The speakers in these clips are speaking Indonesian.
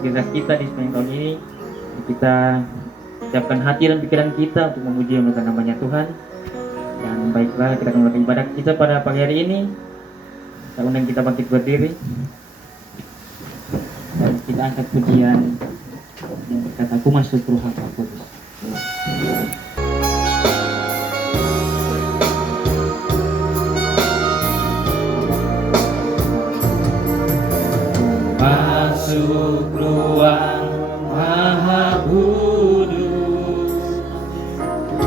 aktivitas kita di sepanjang tahun ini. Kita siapkan hati dan pikiran kita untuk memuji dan memuliakan namanya Tuhan. Dan baiklah, kita akan melakukan ibadah kita pada pagi hari ini. Saya undang kita bangkit berdiri dan kita angkat pujian yang berkata, "Aku masuk Roh Kudus." Masuk ruang Maha Kudus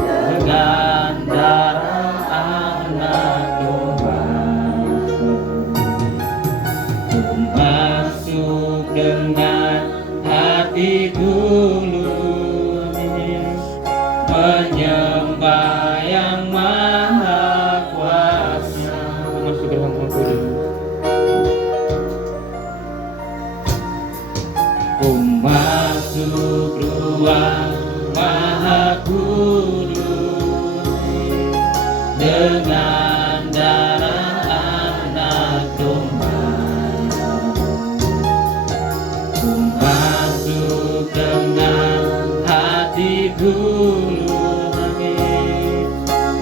dengan darah anak domba. Ku masuk dengan hati tulus menyembah yang Maha Kuasa. Ku masuk ke ruang Maha Kudus. Masuk ruang Maha Kudus dengan darah anak domba. Masuk dengan hati tulus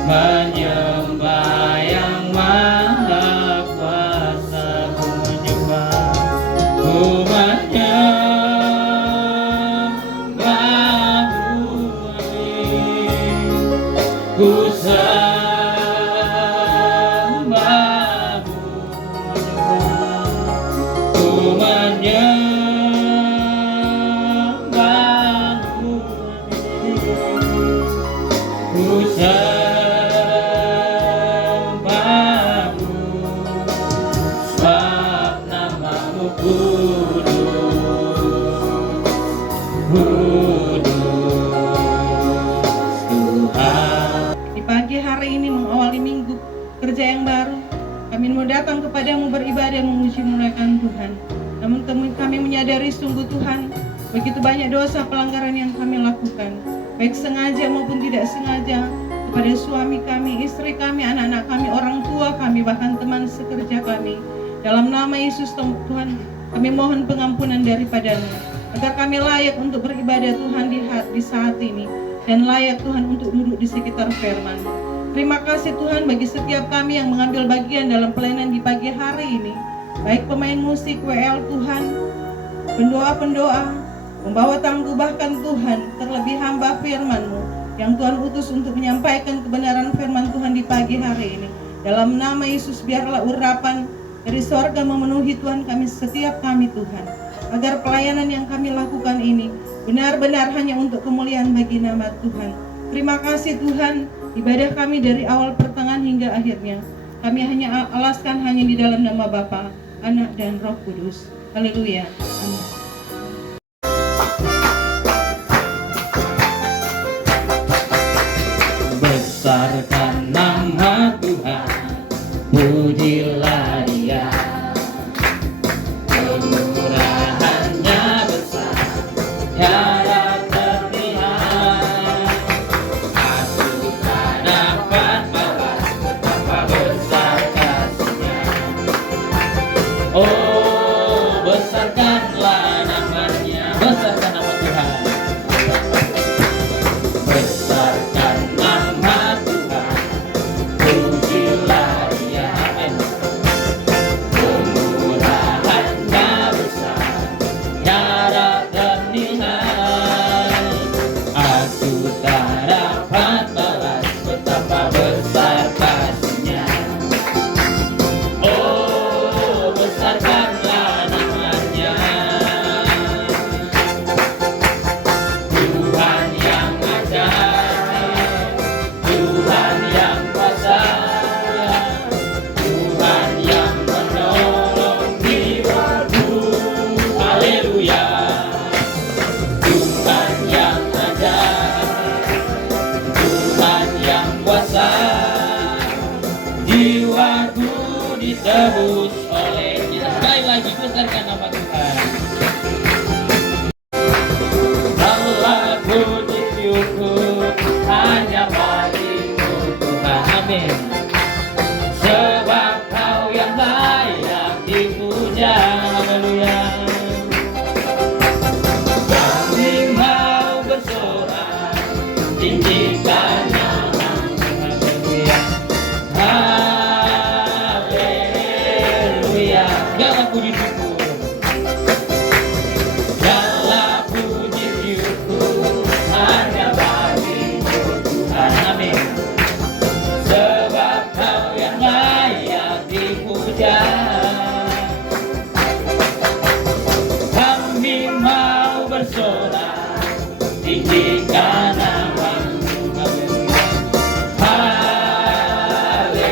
menyembah yang Maha Kuasa. Ku menyembah ku sembahmu, ku menyembahmu, ku sembahmu, sebab namamu kudus, Pagi hari ini mengawali minggu kerja yang baru, kami mau datang kepadamu beribadah memuji memuliakan Tuhan. Namun kami menyadari sungguh Tuhan, begitu banyak dosa pelanggaran yang kami lakukan, baik sengaja maupun tidak sengaja, kepada suami kami, istri kami, anak-anak kami, orang tua kami, bahkan teman sekerja kami. Dalam nama Yesus Tuhan, kami mohon pengampunan daripada-Mu, agar kami layak untuk beribadah Tuhan di saat ini, dan layak Tuhan untuk duduk di sekitar firman. Terima kasih Tuhan bagi setiap kami yang mengambil bagian dalam pelayanan di pagi hari ini, baik pemain musik, WL Tuhan, pendoa-pendoa, membawa tangguh, bahkan Tuhan terlebih hamba firman-Mu yang Tuhan utus untuk menyampaikan kebenaran firman Tuhan di pagi hari ini. Dalam nama Yesus biarlah urapan dari sorga memenuhi Tuhan setiap kami Tuhan, agar pelayanan yang kami lakukan ini benar-benar hanya untuk kemuliaan bagi nama Tuhan. Terima kasih Tuhan, ibadah kami dari awal pertengahan hingga akhirnya kami hanya alaskan hanya di dalam nama Bapa, Anak dan Roh Kudus. Haleluya. Amin. Besarkan nama Tuhan, pujilah Dia. Kemurahannya besar, tiada terlihat. Aku tak dapat balas betapa besar kasih-Nya. Oh, besarkanlah namanya, besarkan nama Tuhan. Besarkan nama Tuhan, pujilah Dia. Amin. Kemurahannya besar, tiada ternilai. Aku tak dapat balas betapa besar kasih-Nya. Oh, besarkanlah namanya. Tuhan yang ajaib, Tuhan yang kuasa, Tuhan yang menolong jiwaku. Haleluya. Tuhan yang ajaib, Tuhan yang kuasa, jiwaku ditebus oleh-Nya. Sekali lagi besarkan nama Tuhan. Allah puji syukur hanya bagi-Mu Tuhan. Amin. Sebab Kau yang layak dipuja. Haleluya. segala puji syukur. Segala puji syukur hanya bagimu Tuhan. Amin. Sebab Kau yang layak dipuja. Kami mau bersorak tinggikan nama-Mu. Haleluya.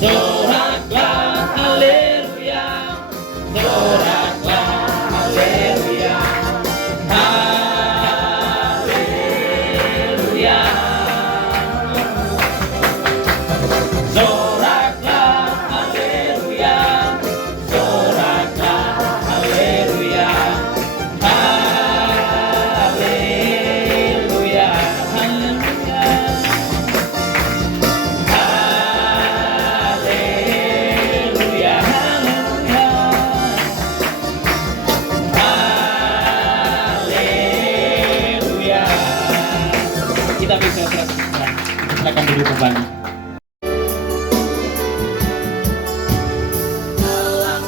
Soraklah haleluya. Soraklah haleluya. Haleluya. Soraklah haleluya. Soraklah haleluya. Haleluya. Haleluya. Haleluya. Haleluya. Haleluya. Kita bisa saksikan. Silakan duduk kembali. Salam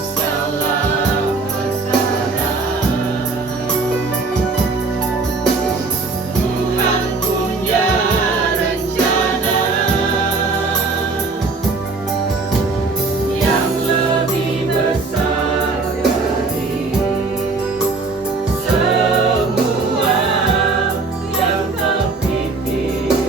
Tuhan punya rencana yang lebih besar dari semua yang terpikirkan.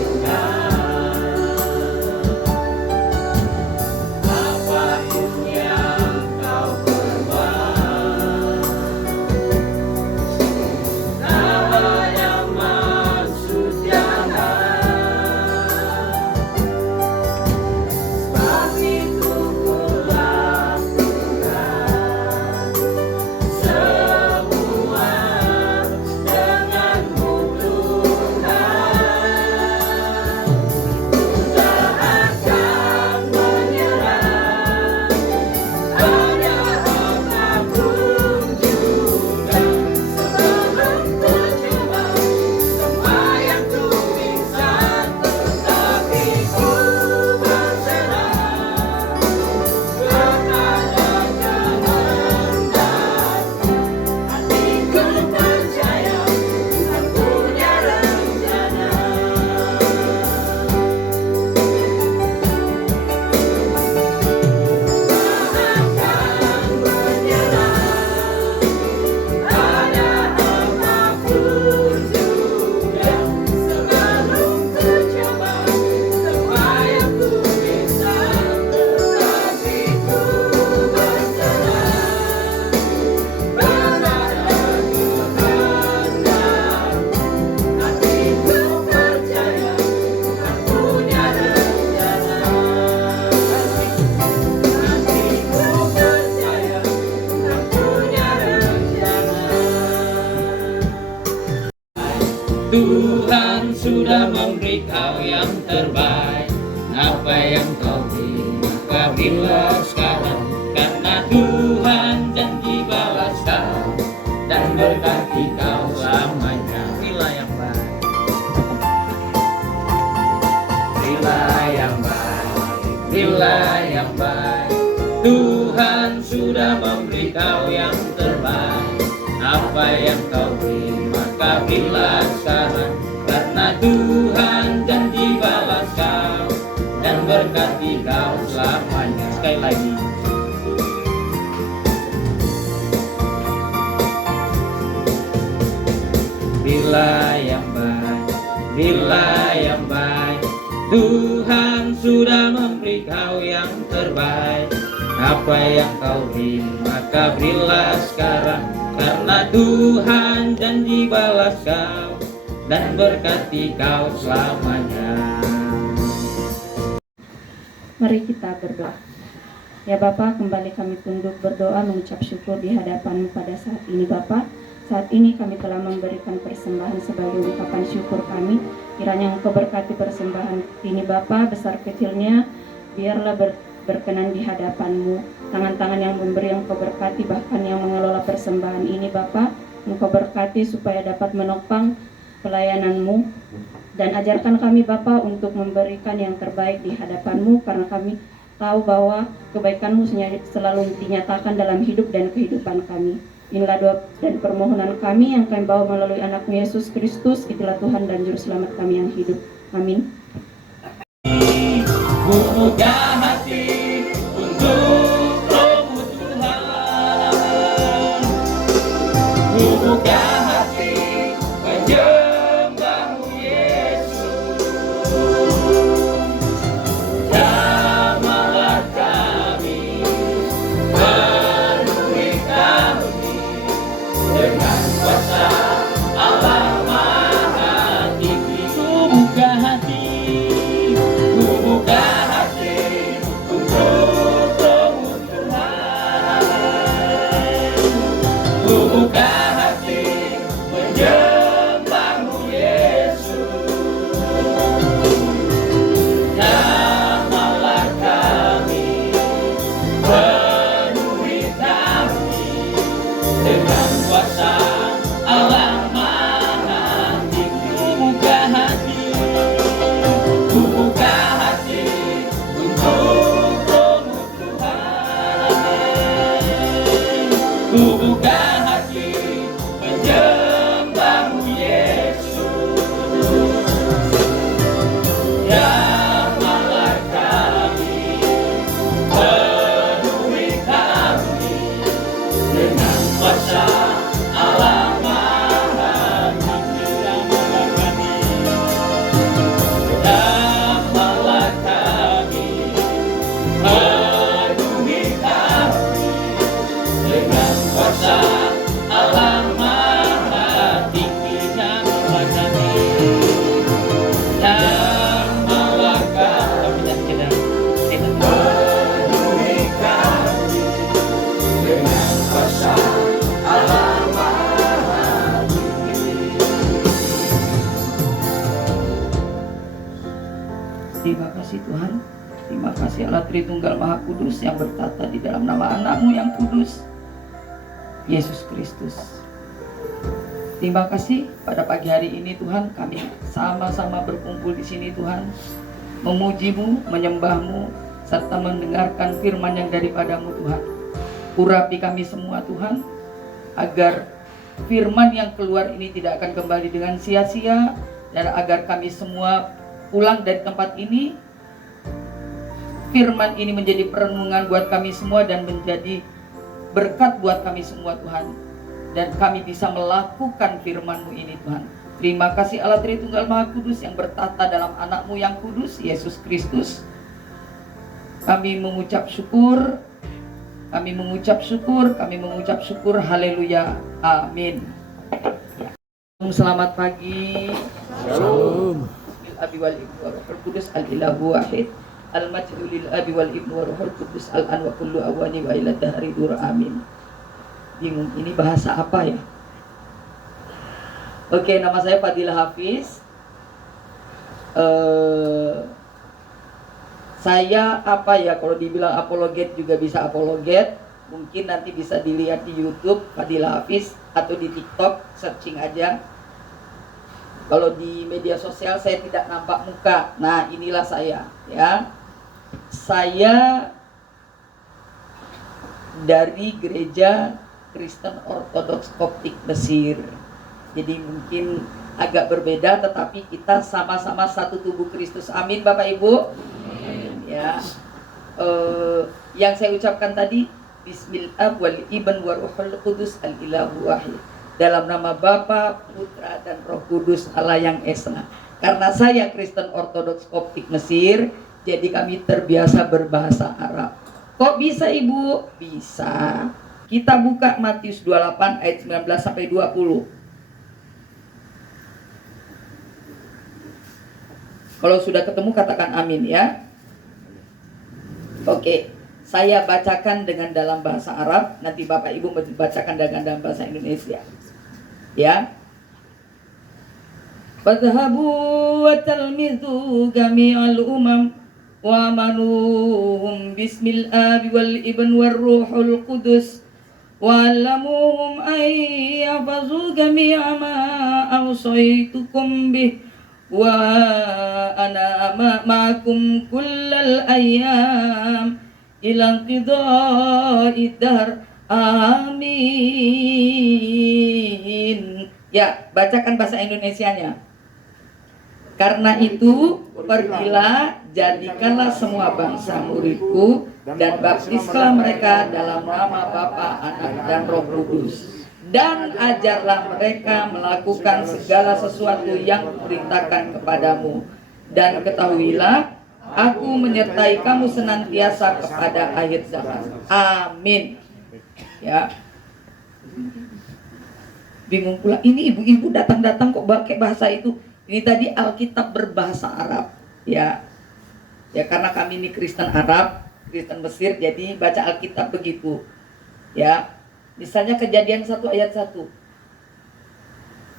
Apapun yang kau perbuat, tawa yang maksud jahat, sebab itu kulakukan semua denganmu Tuhan. Ku tak akan menyerah pada apapun juga, sebelum ku coba semua yang ku bisa, tetapi ku berserah kepada kehendakmu. Hatiku percaya Tuhan punya rencana. Akan menyerah pada apapun juga, sebelum ku coba semua yang ku bisa, tetapi ku berserah kepada kehendakmu. Hatiku percaya Tuhan punya rencana. Hatiku percaya Tuhan punya rencana. Tuhan sudah memberi Kau yang terbaik. Apa yang Kau beri maka berilah sekarang, karena Tuhan janji balas Kau dan berkati Kau selamanya. Berilah yang baik, berilah yang baik, berilah yang baik. Tuhan sudah memberi Kau yang terbaik. Apa yang Kau beri maka berilah sekarang, karena Tuhan janji balas Kau dan berkati Kau selamanya. Sekali lagi. Berilah yang baik, berilah yang baik. Tuhan sudah memberi Kau yang terbaik. Apa yang Kau beri maka berilah sekarang, karena Tuhan janji balas Kau dan berkati Kau selamanya. Mari kita berdoa. Ya Bapa, kembali kami tunduk berdoa mengucap syukur di hadapan-Mu pada saat ini Bapa. Saat ini kami telah memberikan persembahan sebagai ungkapan syukur kami. Kiranya Engkau berkati persembahan ini Bapa, besar kecilnya, biarlah berkenan di hadapan-Mu. Tangan-tangan yang memberi Engkau berkati, bahkan yang mengelola persembahan ini Bapa, Engkau berkati supaya dapat menopang pelayanan-Mu Dan ajarkan kami Bapa untuk memberikan yang terbaik di hadapan-Mu, karena kami tahu bahwa kebaikan-Mu selalu dinyatakan dalam hidup dan kehidupan kami. Inilah doa dan permohonan kami yang kami bawa melalui anak-Mu Yesus Kristus, itulah Tuhan dan Juru Selamat kami yang hidup. Amin. Buka hati untuk Roh-Mu Tuhan. Buka hati menyembah-Mu Yesus. Jamahlah kami, penuhi kami dengan kuasa Allah Maha Tinggi. Buka hati, buka hati untuk Roh-Mu Tuhan. Buka hati menyembah-Mu Yesus. Jamahlah kami, penuhi kami dengan kuasa Allah Maha Tinggi. Buka hati, buka hati untuk Roh-Mu Tuhan. Buka hati menyembah-Mu Yesus. Jamahlah kami, penuhi kami dengan kuasa Allah Maha Tinggi. Jamahlah kami, penuhi kami dengan kuasa Allah Maha Tinggi. Jamahlah kami, jamahlah kami, penuhi kami dengan kuasa Allah Maha Tinggi. Terima kasih Tuhan. Terima kasih Allah Tritunggal Maha Kudus yang bertata di dalam nama anak-Mu yang kudus, Yesus Kristus. Terima kasih pada pagi hari ini Tuhan, kami sama-sama berkumpul di sini Tuhan, memuji-Mu, menyembah-Mu, serta mendengarkan firman yang daripada-Mu Tuhan. Urapi kami semua Tuhan, agar firman yang keluar ini tidak akan kembali dengan sia-sia, dan agar kami semua pulang dari tempat ini, firman ini menjadi perenungan buat kami semua dan menjadi berkat buat kami semua Tuhan, dan kami bisa melakukan firman-Mu ini Tuhan. Terima kasih Allah Tritunggal Maha Kudus yang bertata dalam anak-Mu yang kudus, Yesus Kristus. Kami mengucap syukur, kami mengucap syukur, haleluya, amin. Selamat pagi. Shalom. Abi wal Ibnu wa Ruhul Qudus al-ilahu wahid al-majdu lil Abi wal Ibnu wa Ruhul Qudus al-an wa kullu awani wa ila dahri dur amin. Bingung ini bahasa apa ya? Oke, nama saya Fadilah Hafiz. Saya apa ya, kalau dibilang apologet juga bisa apologet. Mungkin nanti bisa dilihat di YouTube Fadilah Hafiz atau di TikTok, searching aja. Kalau di media sosial saya tidak nampak muka. Nah, inilah saya ya. Saya dari gereja Kristen Ortodoks Koptik Mesir. Jadi mungkin agak berbeda, tetapi kita sama-sama satu tubuh Kristus. Amin Bapak Ibu. Amin. Ya. Yang saya ucapkan tadi, Bismillah wal Ibn wa Ruhul Qudus al-ilahu wahid. Dalam nama Bapa, Putra, dan Roh Kudus Allah yang Esa. Karena saya Kristen Ortodoks Koptik Mesir, jadi kami terbiasa berbahasa Arab. Kok bisa Ibu? Bisa. Kita buka Matius 28 ayat 19 sampai 20. Kalau sudah ketemu katakan amin ya. Oke, saya bacakan dengan dalam bahasa Arab, nanti Bapak Ibu bacakan dengan dalam bahasa Indonesia. Ya. Fadhabu wa talmidhu jami'al umam wa amanuhum bismil abi wal ibn war ruhul qudus wa alamuhum ay yafazu jami'a ma awsaitukum bih wa ana ma'akum kullal ayyam ila qidha'i dahr. Amin. Ya, bacakan bahasa Indonesianya. Karena itu, pergilah, jadikanlah semua bangsa muridku, dan baptislah mereka dalam nama Bapa, Anak, dan Roh Kudus. Dan ajarlah mereka melakukan segala sesuatu yang kuperintahkan kepadamu. Dan ketahuilah, aku menyertai kamu senantiasa kepada akhir zaman. Amin. Ya. Bingung pula, ini ibu-ibu datang-datang kok pakai bahasa itu. Ini tadi Alkitab berbahasa Arab, ya. Ya karena kami ini Kristen Arab, Kristen Mesir, jadi baca Alkitab begitu. Ya. Misalnya Kejadian 1 ayat 1.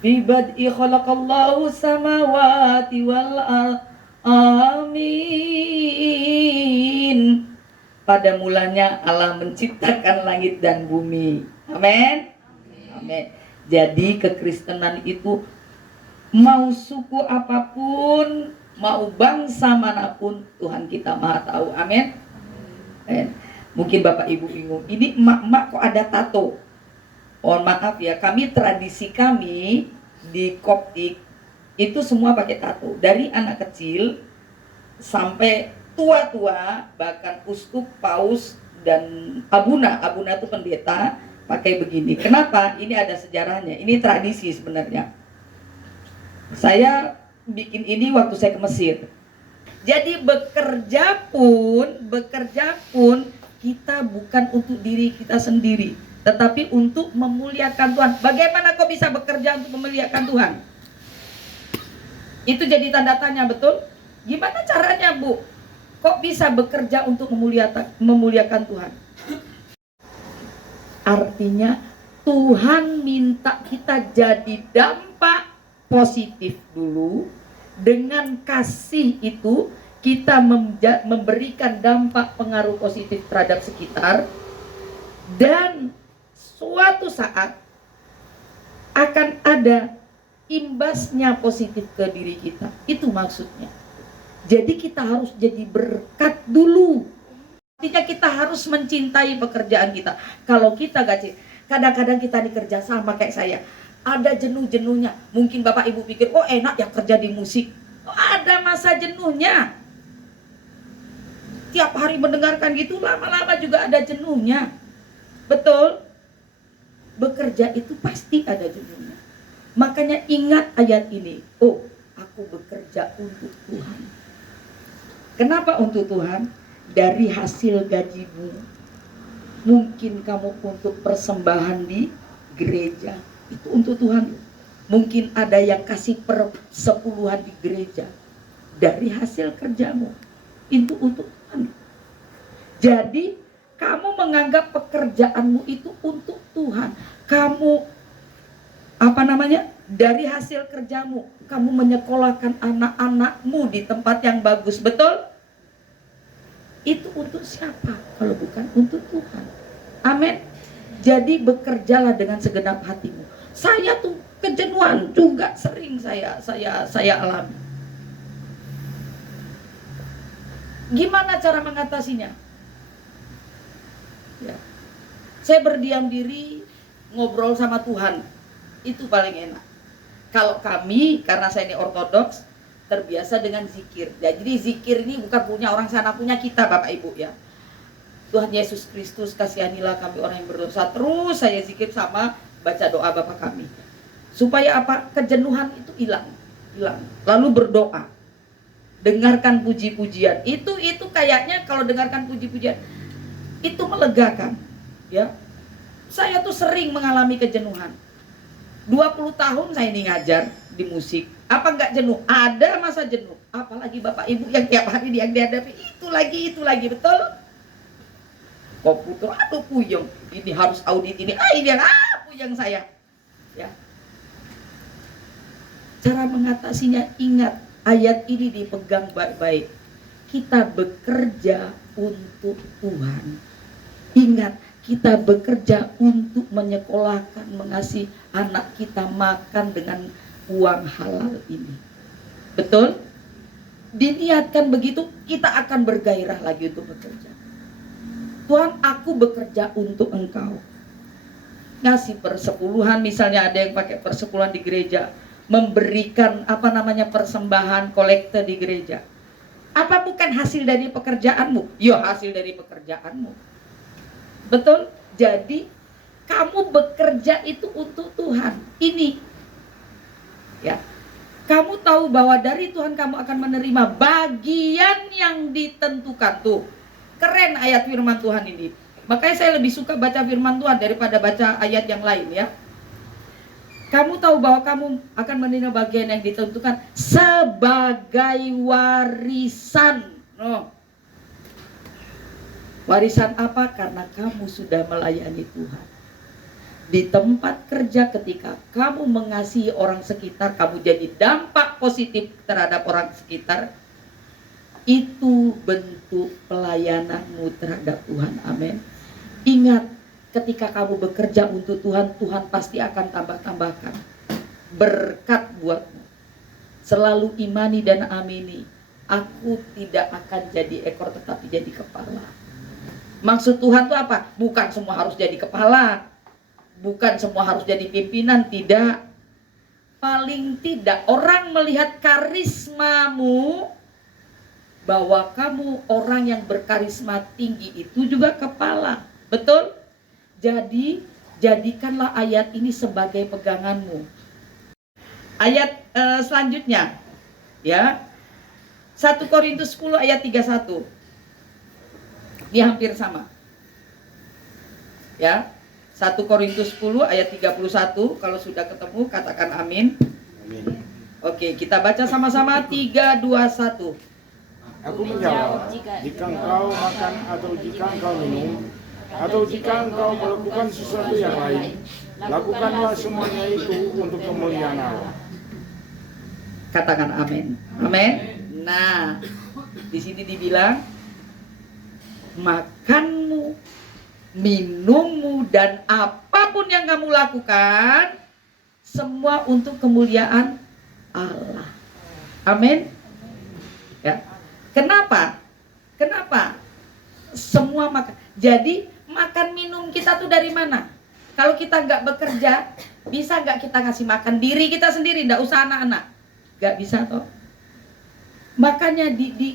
Fi bad'i khalaqallahu samawati wal amin. Pada mulanya Allah menciptakan langit dan bumi. Amin. Amin. Jadi kekristenan itu mau suku apapun, mau bangsa manapun, Tuhan kita maha tahu. Amin. Mungkin Bapak Ibu bingung, ini emak-emak kok ada tato? Mohon maaf ya, tradisi kami di Koptik itu semua pakai tato. Dari anak kecil sampai tua-tua, bahkan uskup, paus, dan abuna itu pendeta pakai begini. Kenapa? Ini ada sejarahnya, ini tradisi sebenarnya. Saya bikin ini waktu saya ke Mesir. Jadi bekerja pun kita bukan untuk diri kita sendiri, tetapi untuk memuliakan Tuhan. Bagaimana kok bisa bekerja untuk memuliakan Tuhan? Itu jadi tanda tanya, betul? Gimana caranya, Bu? Kok bisa bekerja untuk memuliakan Tuhan? Artinya Tuhan minta kita jadi dampak positif dulu. Dengan kasih itu kita memberikan dampak pengaruh positif terhadap sekitar, dan suatu saat akan ada imbasnya positif ke diri kita. Itu maksudnya. Jadi kita harus jadi berkat dulu. Artinya kita harus mencintai pekerjaan kita. Kalau kita kadang-kadang kita kerja sama kayak saya, ada jenuh-jenuhnya. Mungkin Bapak Ibu pikir, oh enak ya kerja di musik. Oh, ada masa jenuhnya. Tiap hari mendengarkan gitu, lama-lama juga ada jenuhnya. Betul? Bekerja itu pasti ada jenuhnya. Makanya ingat ayat ini. Oh, aku bekerja untuk Tuhan. Kenapa untuk Tuhan? Dari hasil gajimu. Mungkin kamu untuk persembahan di gereja. Itu untuk Tuhan. Mungkin ada yang kasih persepuluhan di gereja. Dari hasil kerjamu. Itu untuk Tuhan. Jadi kamu menganggap pekerjaanmu itu untuk Tuhan. Kamu dari hasil kerjamu, kamu menyekolahkan anak-anakmu di tempat yang bagus, betul? Itu untuk siapa? Kalau bukan untuk Tuhan. Amin. Jadi bekerjalah dengan segenap hatimu. Saya tuh kejenuhan juga sering saya alami. Gimana cara mengatasinya? Ya. Saya berdiam diri, ngobrol sama Tuhan. Itu paling enak. Kalau kami, karena saya ini ortodoks, terbiasa dengan zikir. Jadi zikir ini bukan punya orang sana, punya kita Bapak Ibu ya. Tuhan Yesus Kristus, kasihanilah kami orang yang berdosa. Terus saya zikir sama baca doa Bapa kami. Supaya apa? Kejenuhan itu hilang. Lalu berdoa. Dengarkan puji-pujian. Itu kayaknya kalau dengarkan puji-pujian itu melegakan. Ya. Saya tuh sering mengalami kejenuhan. 20 tahun saya ini ngajar di musik. Apa enggak jenuh? Ada masa jenuh. Apalagi Bapak Ibu yang tiap hari yang dihadapi itu lagi, betul? Komputer, aduh puyeng. Ini harus audit ini. Puyeng saya. Ya. Cara mengatasinya, ingat ayat ini dipegang baik-baik. Kita bekerja untuk Tuhan. Ingat, kita bekerja untuk menyekolahkan, mengasihi anak kita makan dengan uang halal ini. Betul? Diniatkan begitu, kita akan bergairah lagi untuk bekerja. Tuhan, aku bekerja untuk Engkau. Ngasih persepuluhan, misalnya ada yang pakai persepuluhan di gereja, memberikan persembahan kolekte di gereja. Apa bukan hasil dari pekerjaanmu? Ya, hasil dari pekerjaanmu. Betul? Jadi kamu bekerja itu untuk Tuhan. Ini ya. Kamu tahu bahwa dari Tuhan kamu akan menerima bagian yang ditentukan. Tuh, keren ayat firman Tuhan ini. Makanya saya lebih suka baca firman Tuhan daripada baca ayat yang lain ya. Kamu tahu bahwa kamu akan menerima bagian yang ditentukan sebagai warisan. Oh. Warisan apa? Karena kamu sudah melayani Tuhan. Di tempat kerja, ketika kamu mengasihi orang sekitar, kamu jadi dampak positif terhadap orang sekitar. Itu bentuk pelayananmu terhadap Tuhan. Amin. Ingat, ketika kamu bekerja untuk Tuhan, Tuhan pasti akan tambah-tambahkan berkat buatmu. Selalu imani dan amini, aku tidak akan jadi ekor tetapi jadi kepala. Maksud Tuhan itu apa? Bukan semua harus jadi kepala, bukan semua harus jadi pimpinan, tidak. Paling tidak orang melihat karismamu, bahwa kamu orang yang berkarisma tinggi, itu juga kepala. Betul? Jadi jadikanlah ayat ini sebagai peganganmu. Ayat selanjutnya ya, 1 Korintus 10 ayat 31. Ini hampir sama ya. 1 Korintus 10 ayat 31. Kalau sudah ketemu katakan amin. Amin. Oke, kita baca sama-sama. 3, 2, 1. Aku menjawab, jika engkau makan atau jika engkau minum, atau jika engkau melakukan sesuatu yang lain, lakukanlah semuanya itu untuk kemuliaan Allah. Katakan amin. Amin. Nah, di sini dibilang makanmu, minummu, dan apapun yang kamu lakukan, semua untuk kemuliaan Allah. Amin. Ya. Kenapa? Kenapa? Semua makan. Jadi makan minum kita tuh dari mana? Kalau kita nggak bekerja, bisa nggak kita ngasih makan diri kita sendiri? Nggak usah anak-anak. Nggak bisa toh. Makanya di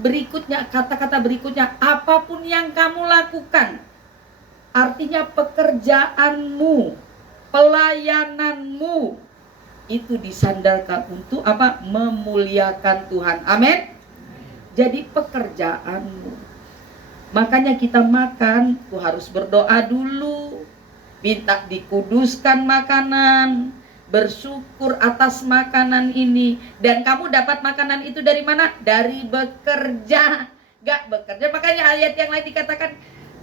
berikutnya, kata-kata berikutnya, apapun yang kamu lakukan, artinya pekerjaanmu, pelayananmu, itu disandarkan untuk apa? Memuliakan Tuhan. Amin. Jadi pekerjaanmu. Makanya kita makan tuh harus berdoa dulu, minta dikuduskan makanan, bersyukur atas makanan ini. Dan kamu dapat makanan itu dari mana? Dari bekerja. Gak bekerja, makanya ayat yang lain dikatakan,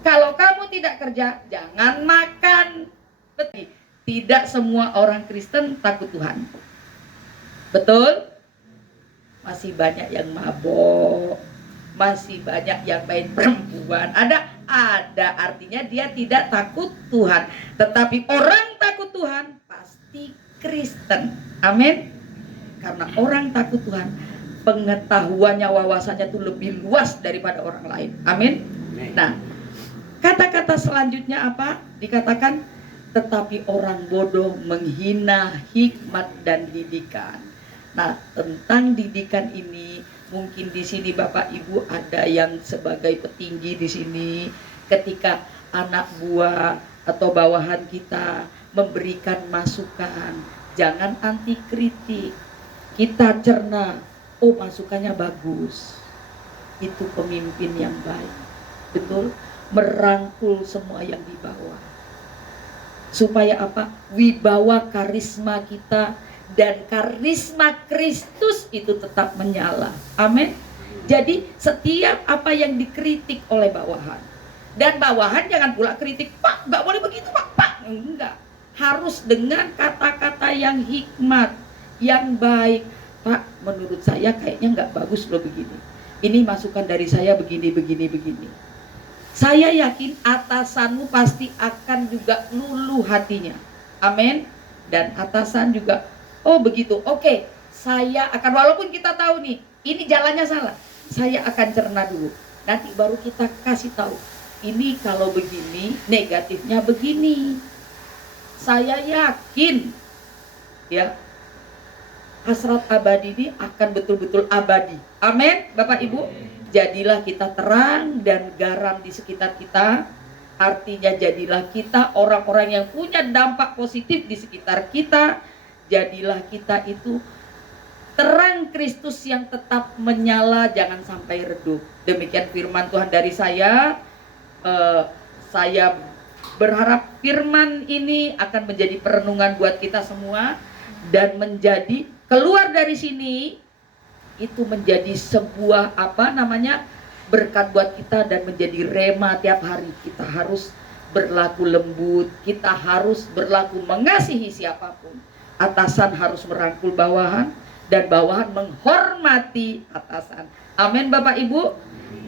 kalau kamu tidak kerja, jangan makan. Betul. Tidak semua orang Kristen takut Tuhan. Betul? Masih banyak yang mabok, masih banyak yang main perempuan. Ada, artinya dia tidak takut Tuhan. Tetapi orang takut Tuhan pasti Kristen. Amin. Karena orang takut Tuhan, pengetahuannya, wawasannya itu lebih luas daripada orang lain. Amin. Nah, kata-kata selanjutnya apa? Dikatakan, tetapi orang bodoh menghina hikmat dan didikan. Nah, tentang didikan ini, mungkin di sini Bapak Ibu ada yang sebagai petinggi di sini, ketika anak buah atau bawahan kita memberikan masukan, jangan anti kritik. Kita cerna, oh masukannya bagus. Itu pemimpin yang baik. Betul? Merangkul semua yang di bawah. Supaya apa? Wibawa karisma kita dan karisma Kristus itu tetap menyala. Amin. Jadi setiap apa yang dikritik oleh bawahan, dan bawahan jangan pula kritik, Pak nggak boleh begitu Pak. Enggak, harus dengan kata-kata yang hikmat, yang baik. Pak, menurut saya kayaknya nggak bagus loh begini. Ini masukan dari saya begini. Saya yakin atasanmu pasti akan juga luluh hatinya. Amin. Dan atasan juga, oh begitu, oke, saya akan, walaupun kita tahu nih ini jalannya salah, saya akan cerna dulu, nanti baru kita kasih tahu ini kalau begini negatifnya begini. Saya yakin ya hasrat abadi ini akan betul-betul abadi. Amin Bapak Ibu. Jadilah kita terang dan garam di sekitar kita. Artinya jadilah kita orang-orang yang punya dampak positif di sekitar kita. Jadilah kita itu terang Kristus yang tetap menyala, jangan sampai redup. Demikian firman Tuhan dari saya. Saya berharap firman ini akan menjadi perenungan buat kita semua. Dan menjadi keluar dari sini itu menjadi sebuah berkat buat kita dan menjadi rema tiap hari. Kita harus berlaku lembut, kita harus berlaku mengasihi siapapun. Atasan harus merangkul bawahan dan bawahan menghormati atasan. Amin Bapak Ibu.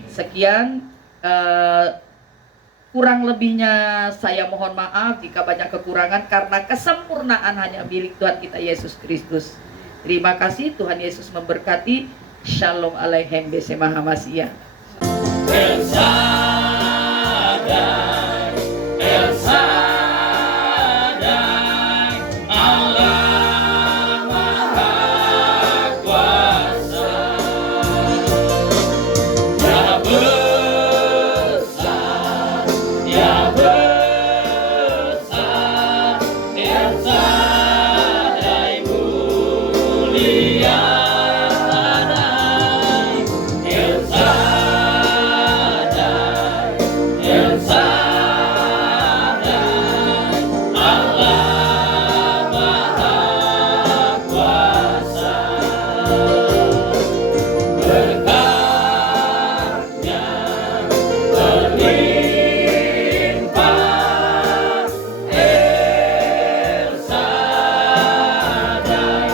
Sekian kurang lebihnya saya mohon maaf jika banyak kekurangan, karena kesempurnaan hanya milik Tuhan kita Yesus Kristus. Terima kasih, Tuhan Yesus memberkati. Shalom Aleichem Besema Hamasya. El Shaddai, El Shaddai, Allah Maha Kuasa. Ya besar, ya besar, El Shaddai mulia. El Shaddai, El Shaddai, Allah Maha Kuasa. Berkatnya berlimpah. El Shaddai, El Shaddai,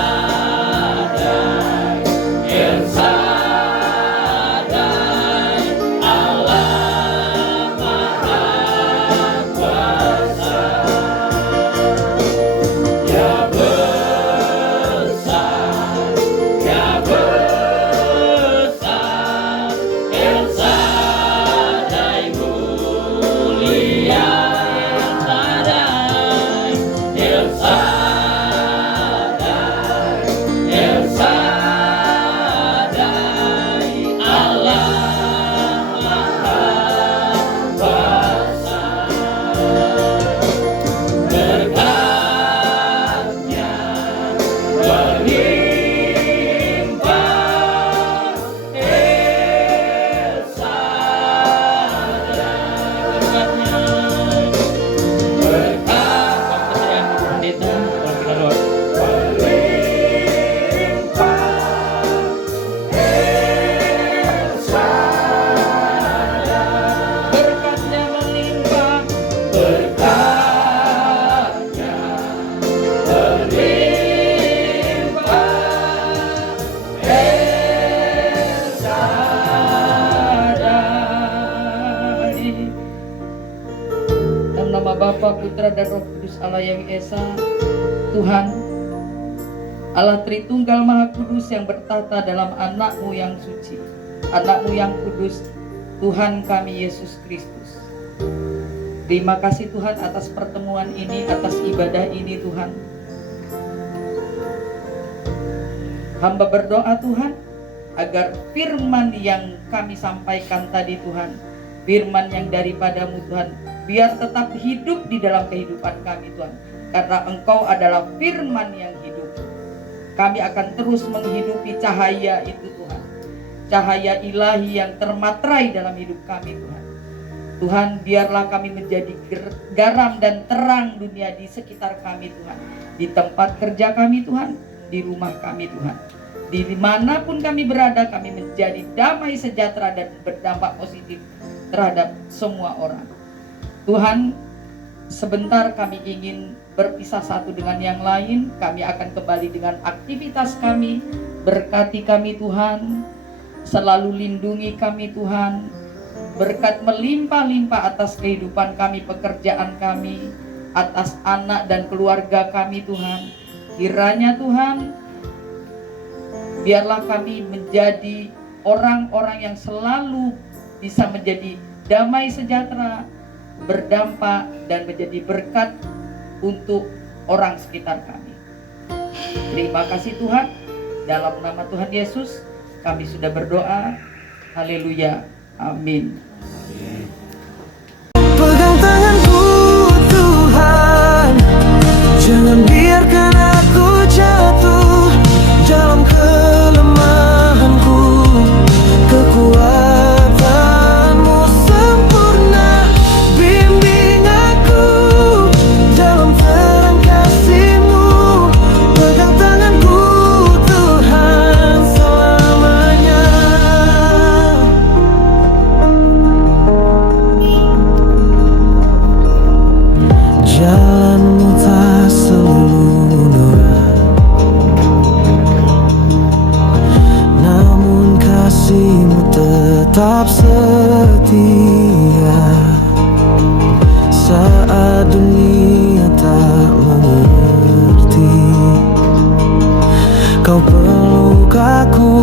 El Shaddai, Allah Maha Kuasa. Ya besar, ya besar, El Shaddai mulia. El Shaddai, El Shaddai, Allah Maha Kuasa. Berkatnya berlimpah. El Shaddai, berkat pendeta kalau kita doa. Berkatnya melimpah, berkatnya berlimpah. El Shaddai. Dalam nama Bapa, Putra dan Roh Kudus Allah yang Esa, Tuhan Allah Tritunggal Maha Kudus yang bertata dalam anak-Mu yang suci, anak-Mu yang kudus, Tuhan kami Yesus Kristus. Terima kasih Tuhan atas pertemuan ini, atas ibadah ini Tuhan. Hamba berdoa Tuhan agar firman yang kami sampaikan tadi Tuhan, firman yang daripadamu Tuhan, biar tetap hidup di dalam kehidupan kami Tuhan. Karena Engkau adalah firman yang hidup. Kami akan terus menghidupi cahaya itu Tuhan. Cahaya ilahi yang termaterai dalam hidup kami Tuhan. Tuhan, biarlah kami menjadi garam dan terang dunia di sekitar kami Tuhan. Di tempat kerja kami Tuhan, di rumah kami Tuhan. Di manapun kami berada, kami menjadi damai sejahtera dan berdampak positif terhadap semua orang. Tuhan, sebentar kami ingin berpisah satu dengan yang lain. Kami akan kembali dengan aktivitas kami. Berkati kami Tuhan, selalu lindungi kami Tuhan. Berkat melimpah-limpah atas kehidupan kami, pekerjaan kami. atas anak dan keluarga kami Tuhan. Kiranya Tuhan, biarlah kami menjadi orang-orang yang selalu bisa menjadi damai sejahtera, berdampak dan menjadi berkat untuk orang sekitar kami. Terima kasih Tuhan, dalam nama Tuhan Yesus kami sudah berdoa. Haleluya, amin. Pegang tanganku Tuhan, jangan biarkan aku jatuh dalam kelemahanku. Kekuatanmu sempurna, bimbing aku dalam terang kasih-Mu. Pegang tanganku Tuhan selamanya. Jalan-Mu tak seluruh, namun kasih-Mu tetap setia. Saat dunia tak mengerti, Kau peluk aku